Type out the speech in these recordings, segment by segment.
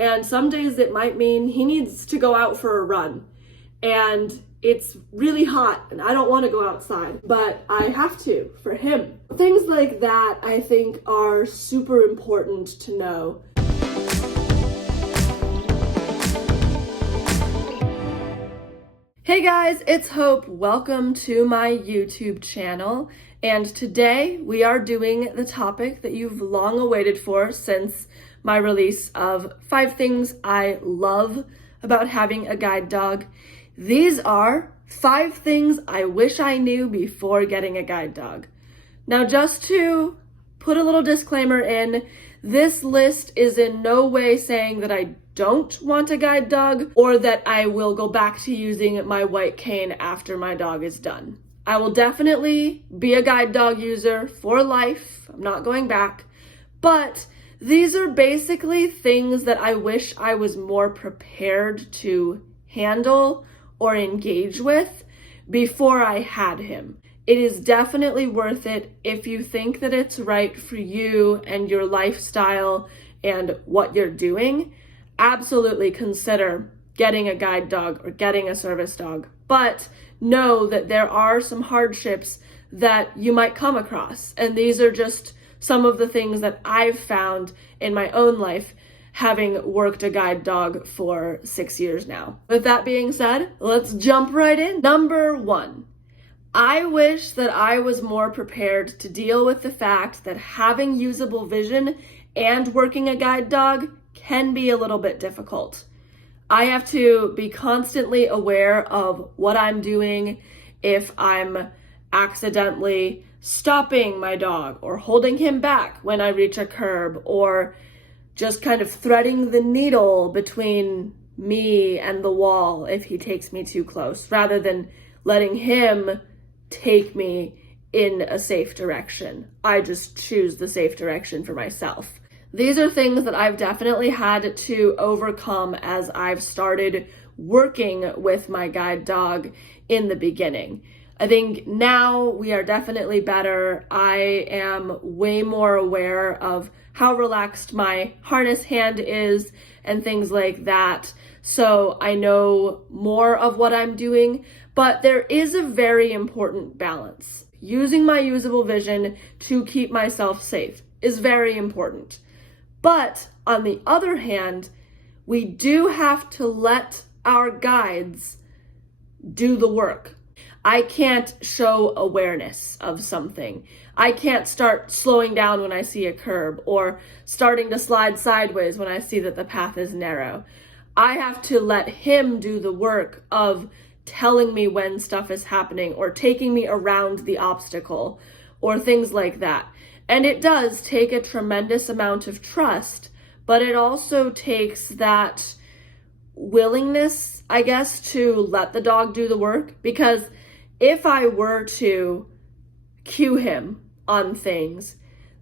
And some days it might mean he needs to go out for a run. And it's really hot and I don't want to go outside, but I have to for him. Things like that I think are super important to know. Hey guys, it's Hope. Welcome to my YouTube channel. And today we are doing the topic that you've long awaited for since my release of 5 things I love about having a guide dog. These are 5 things I wish I knew before getting a guide dog. Now, just to put a little disclaimer in, this list is in no way saying that I don't want a guide dog or that I will go back to using my white cane after my dog is done. I will definitely be a guide dog user for life. I'm not going back. But these are basically things that I wish I was more prepared to handle or engage with before I had him. It is definitely worth it if you think that it's right for you and your lifestyle and what you're doing. Absolutely consider getting a guide dog or getting a service dog. But know that there are some hardships that you might come across. And these are just some of the things that I've found in my own life, having worked a guide dog for 6 years now. With that being said, let's jump right in. Number 1, I wish that I was more prepared to deal with the fact that having usable vision and working a guide dog can be a little bit difficult. I have to be constantly aware of what I'm doing if I'm accidentally stopping my dog or holding him back when I reach a curb, or just kind of threading the needle between me and the wall if he takes me too close, rather than letting him take me in a safe direction. I just choose the safe direction for myself. These are things that I've definitely had to overcome as I've started working with my guide dog in the beginning. I think now we are definitely better. I am way more aware of how relaxed my harness hand is and things like that. So I know more of what I'm doing, but there is a very important balance. Using my usable vision to keep myself safe is very important. But on the other hand, we do have to let our guides do the work. I can't show awareness of something. I can't start slowing down when I see a curb or starting to slide sideways when I see that the path is narrow. I have to let him do the work of telling me when stuff is happening or taking me around the obstacle or things like that. And it does take a tremendous amount of trust, but it also takes that willingness, I guess, to let the dog do the work. Because if I were to cue him on things,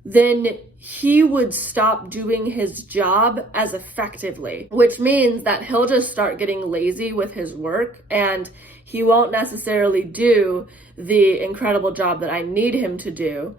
then he would stop doing his job as effectively, which means that he'll just start getting lazy with his work and he won't necessarily do the incredible job that I need him to do,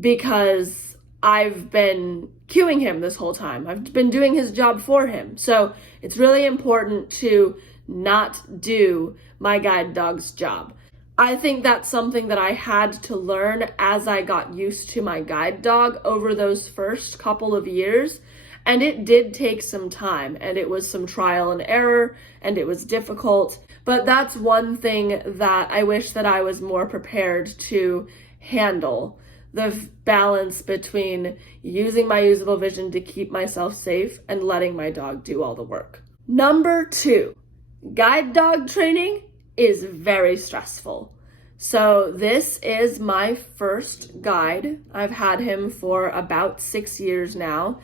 because I've been cueing him this whole time. I've been doing his job for him. So it's really important to not do my guide dog's job. I think that's something that I had to learn as I got used to my guide dog over those first couple of years. And it did take some time, and it was some trial and error, and it was difficult. But that's one thing that I wish that I was more prepared to handle. The balance between using my usable vision to keep myself safe and letting my dog do all the work. Number 2, guide dog training is very stressful. So this is my first guide. I've had him for about 6 years now,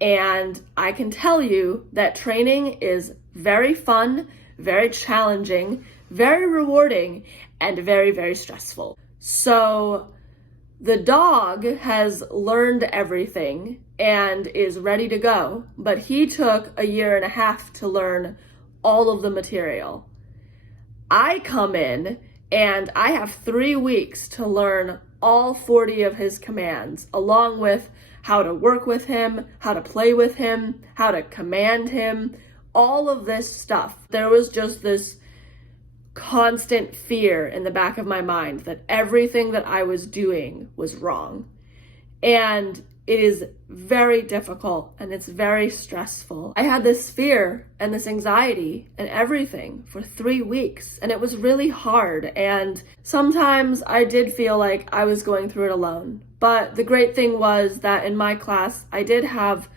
and I can tell you that training is very fun, very challenging, very rewarding, and very, very stressful. So the dog has learned everything and is ready to go, but he took 1.5 years to learn all of the material. I come in and I have 3 weeks to learn all 40 of his commands, along with how to work with him, how to play with him, how to command him, all of this stuff. There was just this constant fear in the back of my mind that everything that I was doing was wrong. And it is very difficult and it's very stressful. I had this fear and this anxiety and everything for 3 weeks, and it was really hard. And sometimes I did feel like I was going through it alone. But the great thing was that in my class, I did have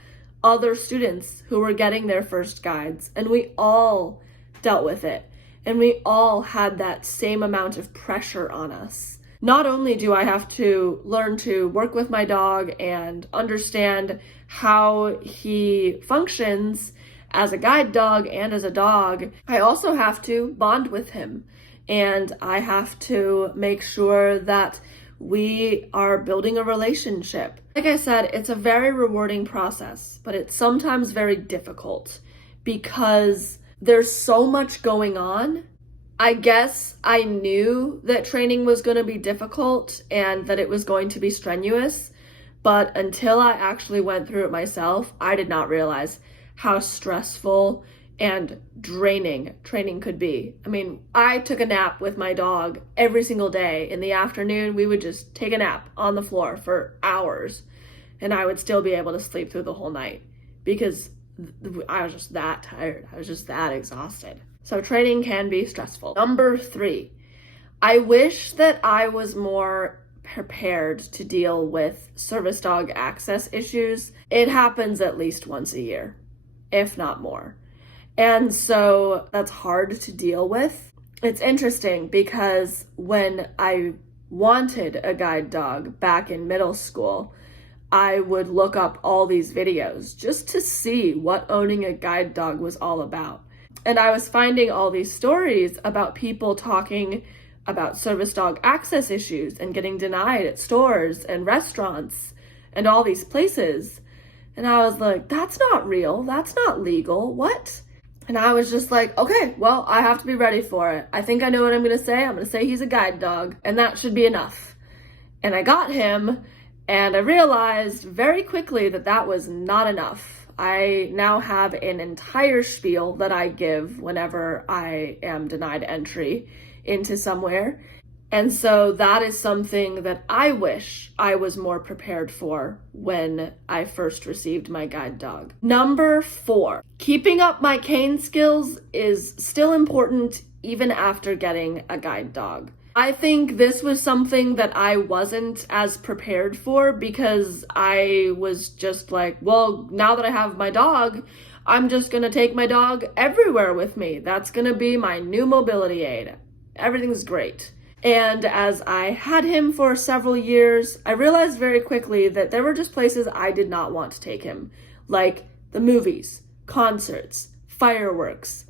other students who were getting their first guides, and we all dealt with it. And we all had that same amount of pressure on us. Not only do I have to learn to work with my dog and understand how he functions as a guide dog and as a dog, I also have to bond with him. And I have to make sure that we are building a relationship. Like I said, it's a very rewarding process, but it's sometimes very difficult because there's so much going on. I guess I knew that training was going to be difficult and that it was going to be strenuous, but until I actually went through it myself, I did not realize how stressful and draining training could be. I mean, I took a nap with my dog every single day. In the afternoon, we would just take a nap on the floor for hours, and I would still be able to sleep through the whole night because I was just that tired. I was just that exhausted. So training can be stressful. Number 3, I wish that I was more prepared to deal with service dog access issues. It happens at least once a year, if not more. And so that's hard to deal with. It's interesting because when I wanted a guide dog back in middle school, I would look up all these videos just to see what owning a guide dog was all about. And I was finding all these stories about people talking about service dog access issues and getting denied at stores and restaurants and all these places. And I was like, that's not real. That's not legal. What? And I was just like, okay, well, I have to be ready for it. I think I know what I'm going to say. I'm going to say he's a guide dog, and that should be enough. And I got him, and I realized very quickly that that was not enough. I now have an entire spiel that I give whenever I am denied entry into somewhere. And so that is something that I wish I was more prepared for when I first received my guide dog. Number 4, keeping up my cane skills is still important even after getting a guide dog. I think this was something that I wasn't as prepared for because I was just like, well, now that I have my dog, I'm just going to take my dog everywhere with me. That's going to be my new mobility aid. Everything's great. And as I had him for several years, I realized very quickly that there were just places I did not want to take him, like the movies, concerts, fireworks,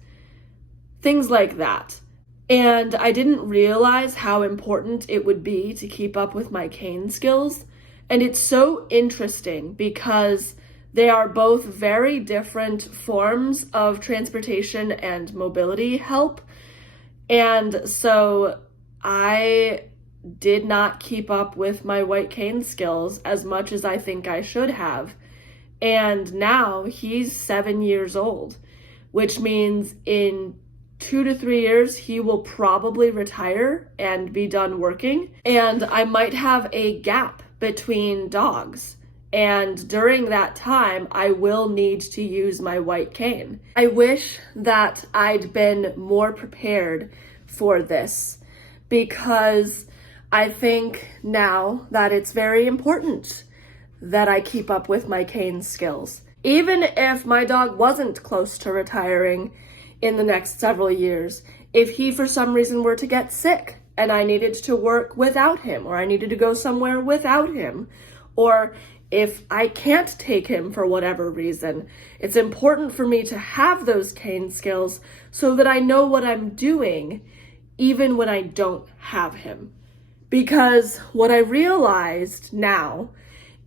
things like that. And I didn't realize how important it would be to keep up with my cane skills. And it's so interesting because they are both very different forms of transportation and mobility help. And so I did not keep up with my white cane skills as much as I think I should have. And now he's 7 years old, which means in 2 to 3 years, he will probably retire and be done working. And I might have a gap between dogs. And during that time, I will need to use my white cane. I wish that I'd been more prepared for this because I think now that it's very important that I keep up with my cane skills. Even if my dog wasn't close to retiring in the next several years, if he for some reason were to get sick and I needed to work without him, or I needed to go somewhere without him, or if I can't take him for whatever reason, it's important for me to have those cane skills so that I know what I'm doing even when I don't have him. Because what I realized now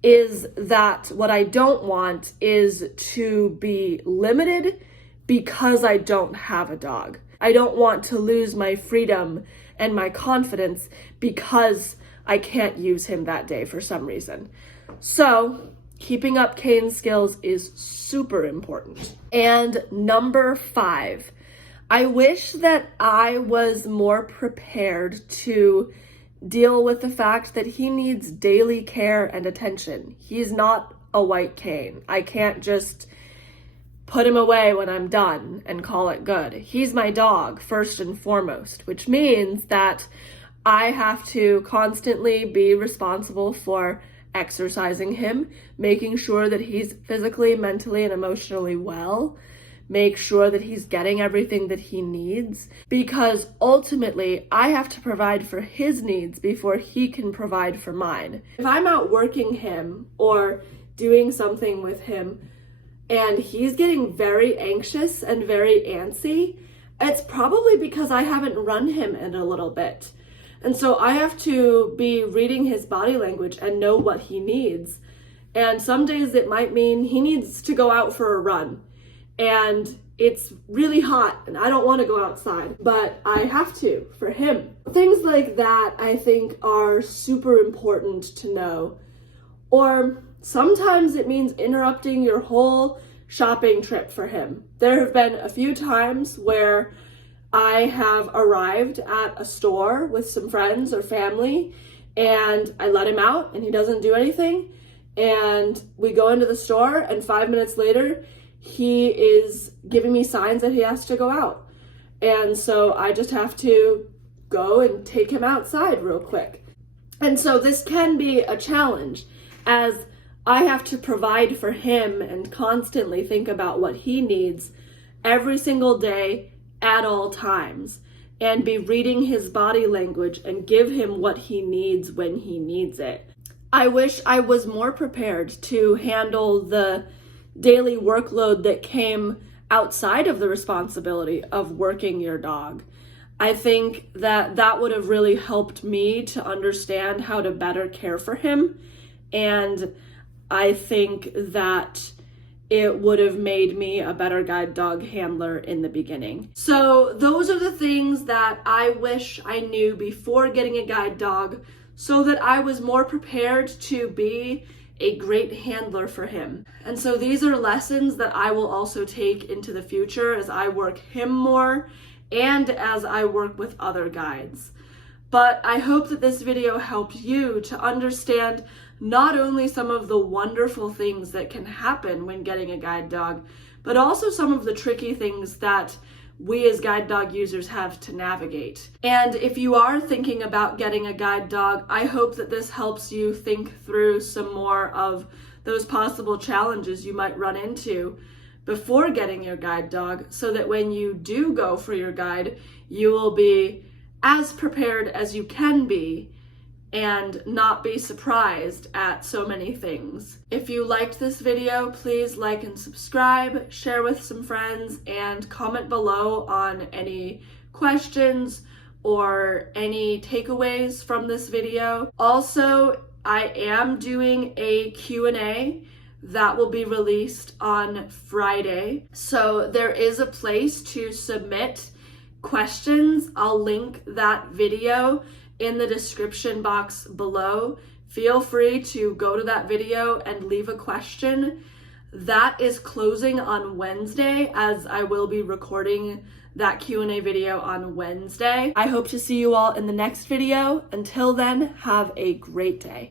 is that what I don't want is to be limited because I don't have a dog. I don't want to lose my freedom and my confidence because I can't use him that day for some reason. So Keeping up Kane's skills is super important. And number 5, I wish that I was more prepared to deal with the fact that he needs daily care and attention. He's not a white Kane. I can't just put him away when I'm done and call it good. He's my dog first and foremost, which means that I have to constantly be responsible for exercising him, making sure that he's physically, mentally, and emotionally well, make sure that he's getting everything that he needs, because ultimately I have to provide for his needs before he can provide for mine. If I'm out working him or doing something with him and he's getting very anxious and very antsy, it's probably because I haven't run him in a little bit. And so I have to be reading his body language and know what he needs. And some days it might mean he needs to go out for a run. And it's really hot and I don't want to go outside, but I have to for him. Things like that I think are super important to know. Or sometimes it means interrupting your whole shopping trip for him. There have been a few times where I have arrived at a store with some friends or family and I let him out and he doesn't do anything. And we go into the store and 5 minutes later, he is giving me signs that he has to go out. And so I just have to go and take him outside real quick. And so this can be a challenge as I have to provide for him and constantly think about what he needs every single day at all times and be reading his body language and give him what he needs when he needs it. I wish I was more prepared to handle the daily workload that came outside of the responsibility of working your dog. I think that would have really helped me to understand how to better care for him. And I think that it would have made me a better guide dog handler in the beginning. So those are the things that I wish I knew before getting a guide dog so that I was more prepared to be a great handler for him. And so these are lessons that I will also take into the future as I work him more and as I work with other guides. But I hope that this video helped you to understand not only some of the wonderful things that can happen when getting a guide dog, but also some of the tricky things that we as guide dog users have to navigate. And if you are thinking about getting a guide dog, I hope that this helps you think through some more of those possible challenges you might run into before getting your guide dog, so that when you do go for your guide, you will be as prepared as you can be and not be surprised at so many things. If you liked this video, please like and subscribe, share with some friends, and comment below on any questions or any takeaways from this video. Also, I am doing a Q&A that will be released on Friday. So there is a place to submit questions. I'll link that video in the description box below. Feel free to go to that video and leave a question. That is closing on Wednesday, as I will be recording that Q&A video on Wednesday. I hope to see you all in the next video. Until then, have a great day.